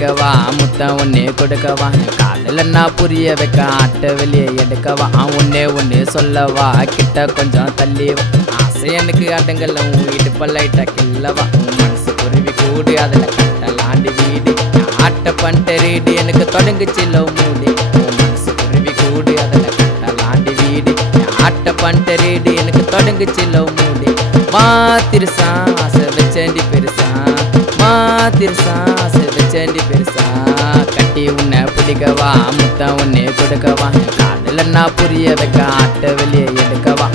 பிடிக்கவா முத்தம் ஒன்னே கொடுக்கவா காதல நான் புரிய வைக்க ஆட்ட வெளியே எடுக்கவா ஒன்னே ஒன்னே சொல்லவா கிட்ட கொஞ்சம் தள்ளி ஆசை எனக்கு அடங்கல உன் இடுப்ப லைட்டா கில்லவா மனசு குருவி கூடு அதுல கட்டலாண்டி வீடு ஆட்ட பண்ணிட்டு ரீடு எனக்கு தொடங்குச்சு லவ் மூடி மனசு குருவி கூடு அதுல கட்டலாண்டி வீடு ஆட்ட பண்ணிட்டு ரீடு எனக்கு தொடங்குச்சு லவ் மூடி மாத்திருசா ஆசை வச்சேண்டி பெருசா மாத்திருசா ஆசை வச்சேண்டி பெருசா கட்டி உன்னை பிடிக்கவா முத்தம் ஒன்னே கொடுக்கவா காதல நான் புரிய வைக்க ஆட்ட வெளியே எடுக்கவா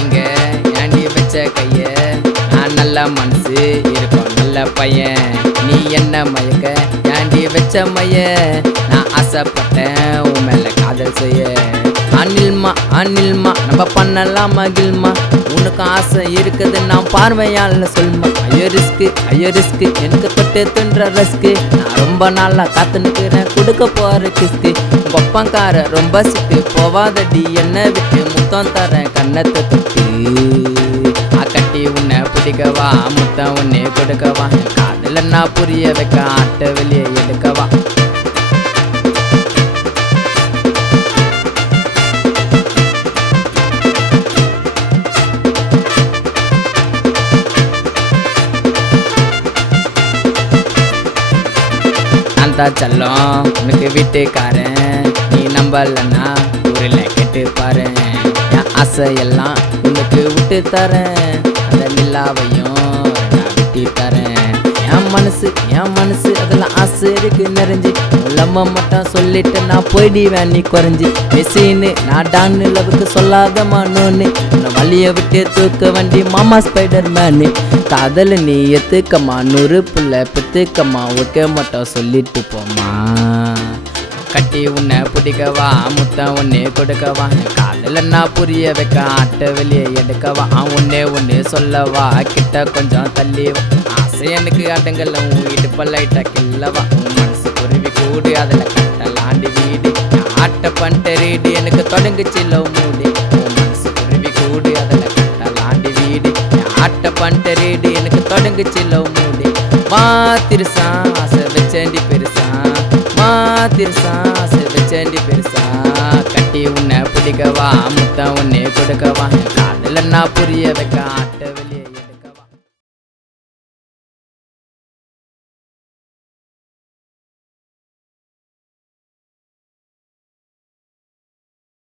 இங்க ஏண்டி வச்ச கைய நான் நல்ல மனசு இருக்கும் நல்ல பையன் நீ என்ன மயக்க ஏண்டி வச்ச மைய நான் ஆசைப்பட்டேன் உன் மேல காதல் செய்ய அனில்மா நம்ம பண்ணலாம் மகிழ்மா உனக்கு ஆசை இருக்குது நான் பார்வையால சொல்மா ஐயோ ரிஸ்க்கு எனக்கு தொட்டு தின்ற ரஸ்க்கு நான் ரொம்ப நாளா காத்து நிற்கிறேன் கொடுக்க போற கிஸ்க்கு கொப்பங்கார ரொம்ப சிட்டு போவாதடி என்ன விட்டு முத்தம் தரேன் கண்ணத்தை தொட்டு கட்டி உன்னை பிடிக்கவா முத்தம் ஒன்னே கொடுக்கவா காதல நான் புரிய வைக்க ஆட்ட வெளியே எடுக்கவா செல்லம் உனக்கு வீட்டுக்காரன் நீ நம்பலன்னா ஊரில் கேட்டு பாரு என் ஆசையெல்லாம் உனக்கு விட்டு தரேன் அந்த நிலாவையும் நான் விட்டு தரேன் என் மனசு அதில் ஆசை இருக்கு நிறைஞ்சு உள்ளம்மா மட்டும் சொல்லிட்டு நான் போயிடுவேன் நீ குறைஞ்சி மெசின்னு நான் டான்னு லவுக்கு சொல்லாத மானோன்னு உன்னை வழியை விட்டு தூக்க வண்டி மாமா ஸ்பைடர் மேனு காதல் நீ எத்துக்கம்மா 100 புள்ள பெத்துக்கம்மா ஓகே மட்டும் சொல்லிட்டு போமா கட்டி உன்னை பிடிக்கவா முத்தம் ஒன்னே கொடுக்கவா காதல நான் புரிய வைக்க ஆட்ட வெளியே எடுக்கவா ஒன்னே ஒன்னே சொல்லவா கிட்ட கொஞ்சம் தள்ளி ஆசை எனக்கு அடங்கல உன் இடுப்ப லைட்டா கில்லவா மனசு குருவி கூடு அதுல கட்டலாண்டி வீடு ஆட்ட பண்ணிட்டு ரீடு எனக்கு தொடங்குச்சு லவ் மூடி மனசு குருவி கூடு அதுல கட்டலாண்டி வீடு ஆட்ட பண்ணிட்டு ரீடு எனக்கு தொடங்குச்சு லவ் மூடி மாத்திருசா ஆசை வச்சேண்டி பெருசா மாத்திருசா ஆசை வச்சேண்டி பெருசா கட்டி உன்னை பிடிக்கவா முத்தம் ஒன்னே கொடுக்கவா காதல நான் புரிய வைக்க ஆட்ட